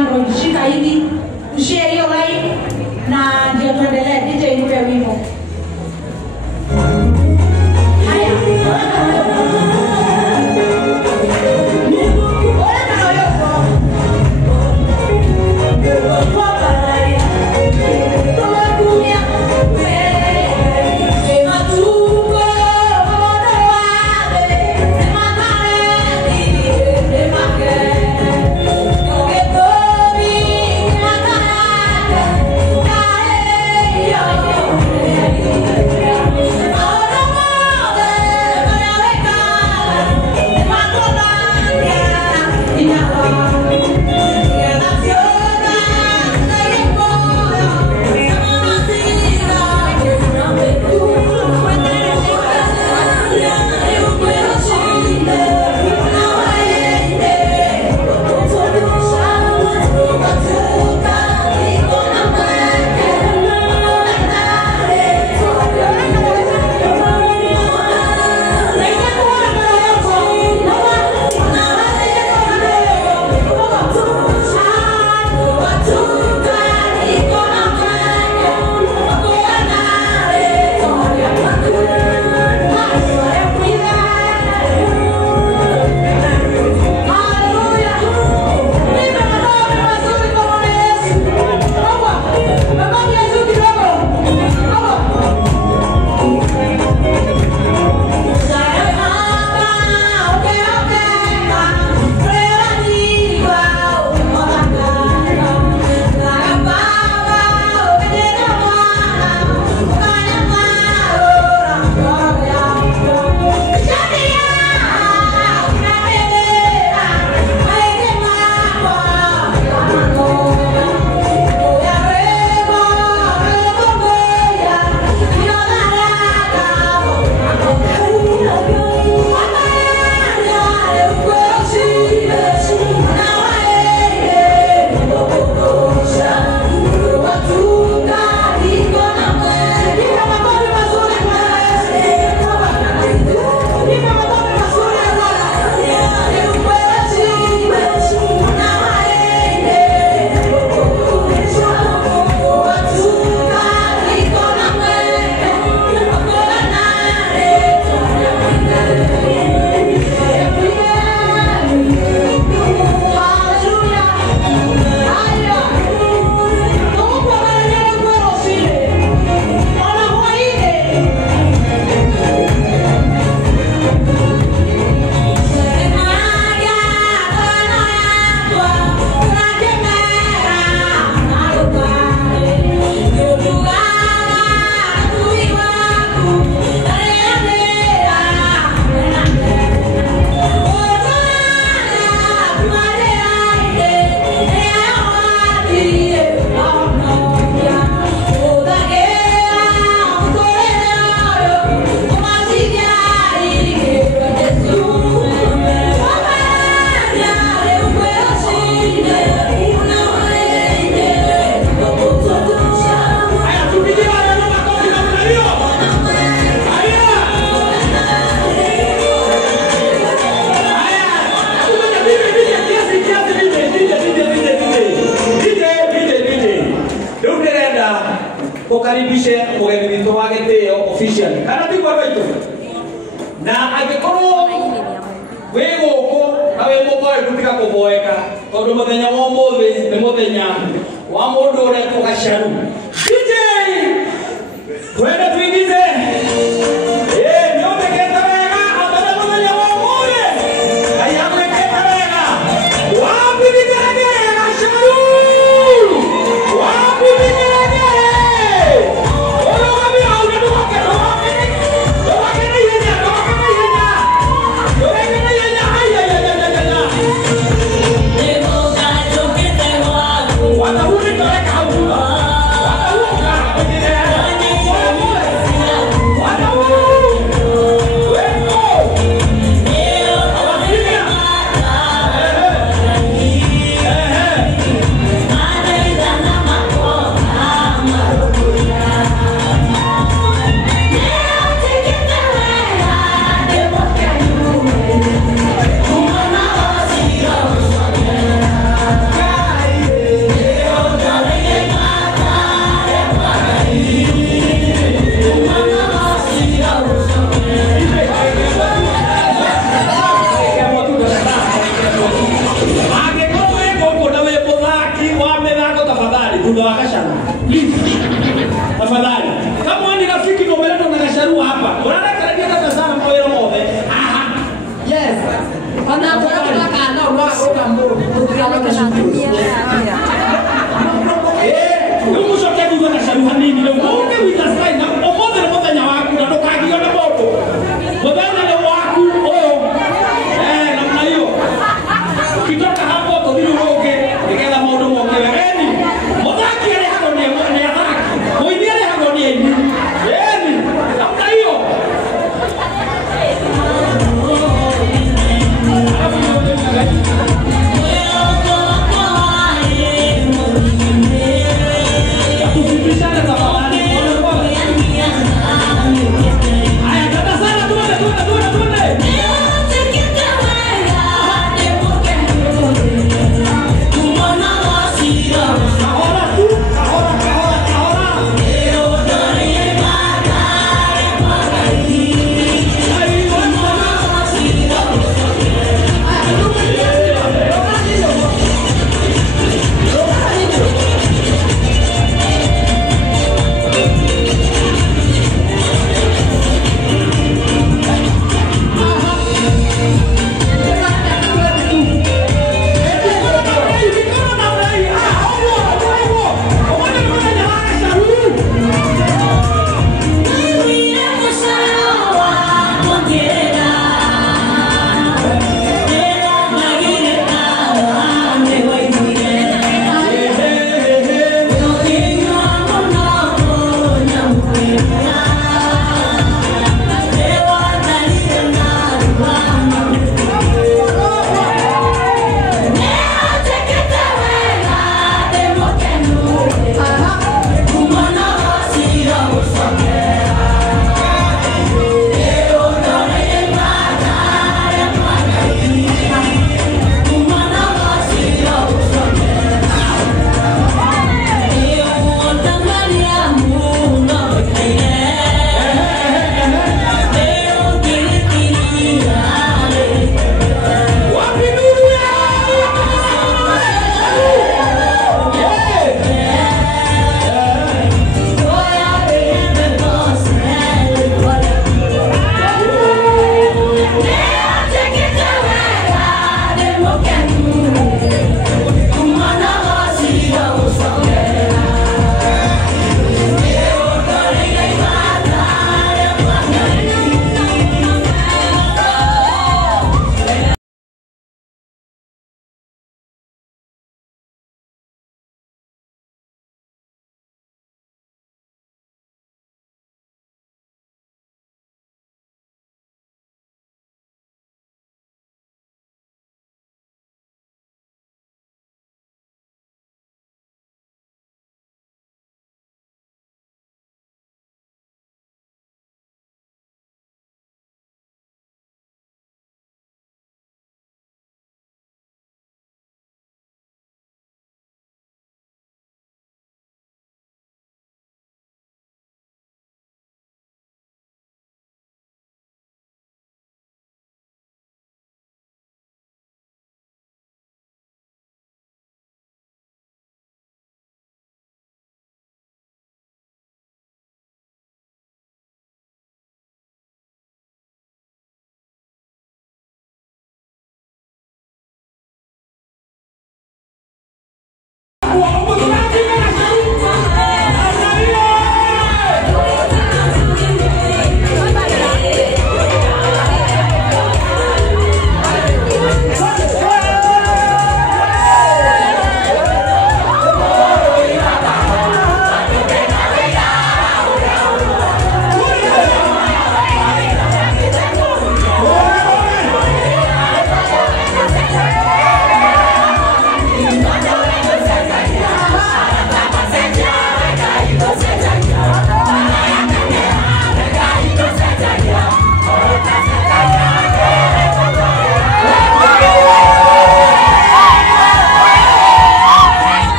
Android, shika hivi, ushare hiyo line na ndio tuendelee. DJ nipe wimbo. Haya. Ukaribishe mugeni witũ wa gĩtĩo official kana tigwa baito na angĩkorwo wĩ gũkũ na wĩ mũboeku tiga kũboeka tondũ mũthenya wa ũmũthĩ nĩ mũthenya wa mũndũ ũretwo Gacaru. DJ twende tuingize nĩũndĩkĩte wega ambere mũthenya wa ũmũthĩ Ngai amwĩkĩte wega wambithigĩrĩrie Gacaru wambithigĩrĩrie What the thutha wa Gacaru. Please. Tafadhali. Kama wewe ni rafiki na umeletwa na Gacaru hapa, unakaribia hata sana kwa wale wote. Yes. Ana bora kana ukambo. Umucoke thutha Gacaru hanini rĩu. Ũke witha sign na ũmũthĩ nĩ mũthenya waku na ndũkagiyo nĩ mũndũ. Mũthenya nĩ waku ũyũ. Namna hiyo. Ukitoka hapo tũthiĩ ũrũnge nĩgetha maũndũ moke wegeni. Mũthaki arĩhagwo nĩ athaki. Mũini arĩhagwo nĩ aini. Namna hiyo. We'll go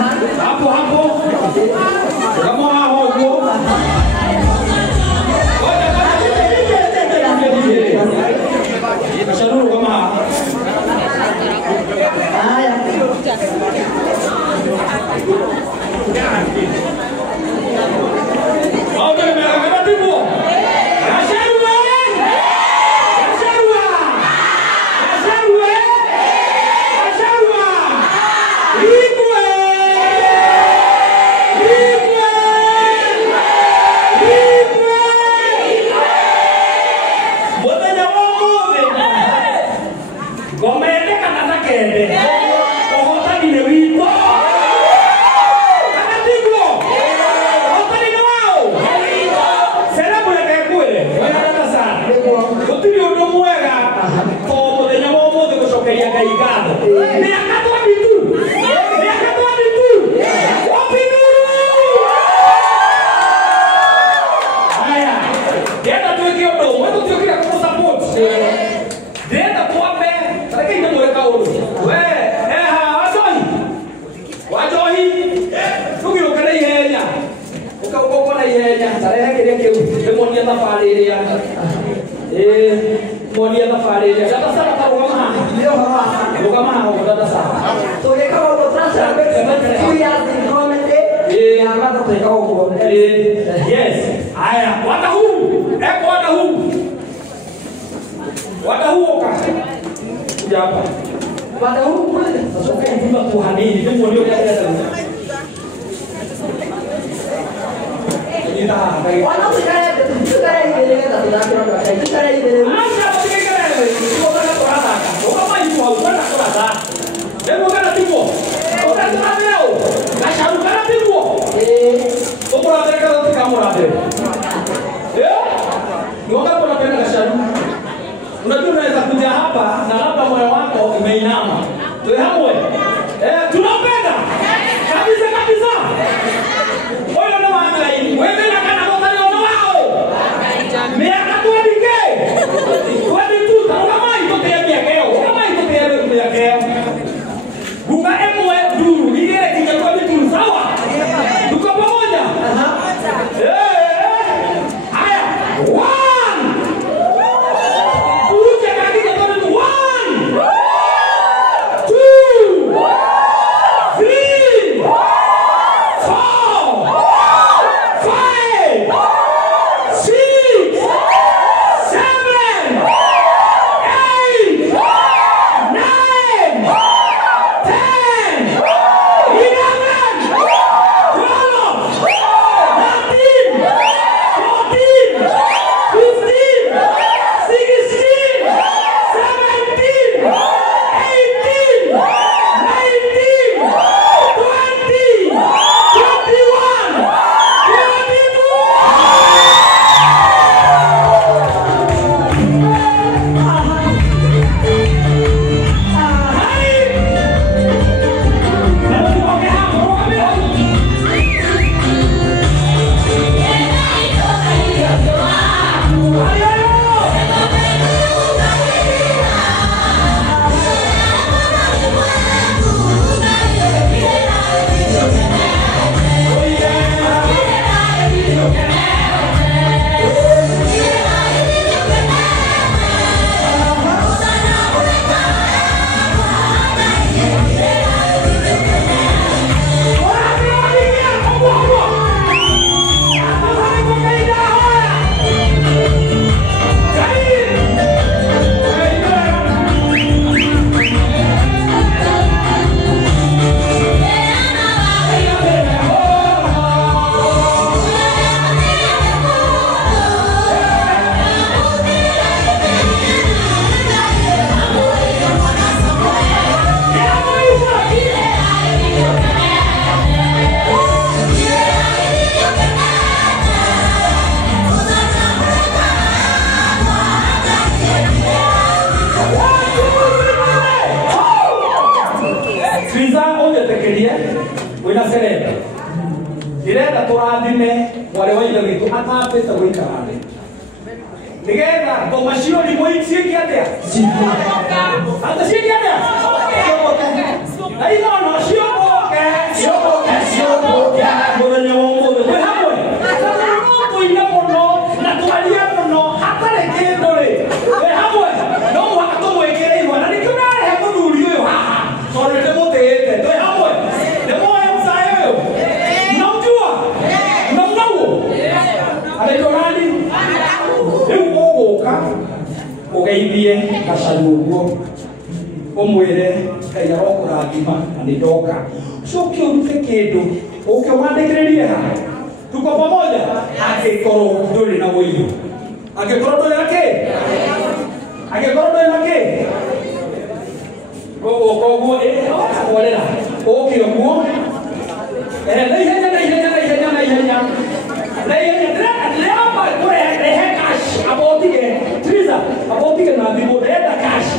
hapo hapo kama hao huo Kashanuru kama haya okay mera tibu Direta turathime mware wa ithe witu atambite guikara thi nigetha ngoma cio ni muitie atia ata ciiki atia na ino no cio moke Ugeithie gacaruguo umwire Ngai arokurathima na nĩ ndoka coke urute kĩndũ ũke wandĩkĩrĩrie haha tuko pamoja angĩkorwo ndũrĩ na ũiru angĩkorwo ndũrĩ na kĩ angĩkorwo ndũrĩ na kĩ koguo orera ũke ũguo na ihenya na ihenya na ihenya na ihenya na ihenya ndĩramba kũrehe cash abotige Triza abotige na thimũ ndĩrenda cash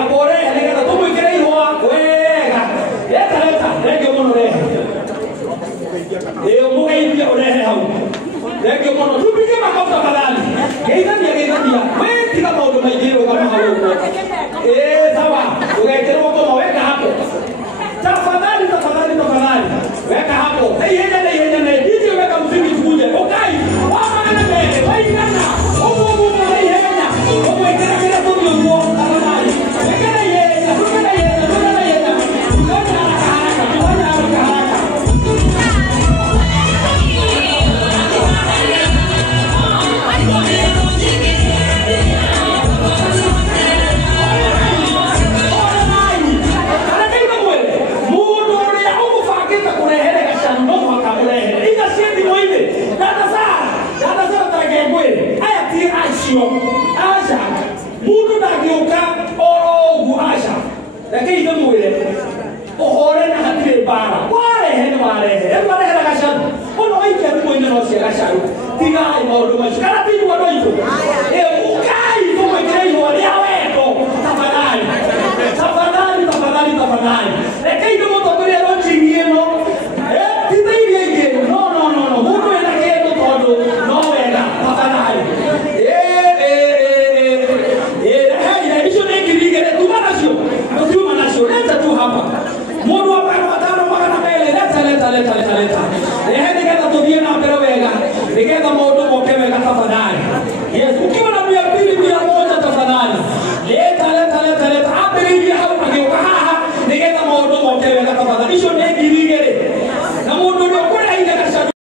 abore nĩgetha tũmwĩkĩre ihũa wega leta thengio mũno rehe mũgeithie ũrehe hau thengio mũno tupige makofi tafadhali geithania wĩtiga maũndũ maingĩ rũgama hau ũguo sawa ũgekĩrwo ngoma weka hapo tafadhali weka hapo na ihenya na DJ weka muziki tukuje ukai wamana mbele waigana umu na ihenya umwekera bila tumio nguo tafadhali wekera ihenya tukana ihenya tukana haraka Asha mudu ndagĩũka orogu Asha reke ithe mwĩre ũhore na hatirĩ mbara warehe nĩ warehe warehera gacaru ũno waikia thimũ-inĩ no cia gacaru tigai maũndũ macio kana ti inyuĩ andũ aitũ ũkai tũmwĩkĩre ihũa rĩa wendo tafadhali reke ithe mũtongoria rũnjingi ĩno titheirie ingĩ no mũndũ wĩna kĩndũ tondũ no wega tafadhali leta tu hapa mundu wa matano magana mbele leta ehe nigetha tuthie na mbere wega nigetha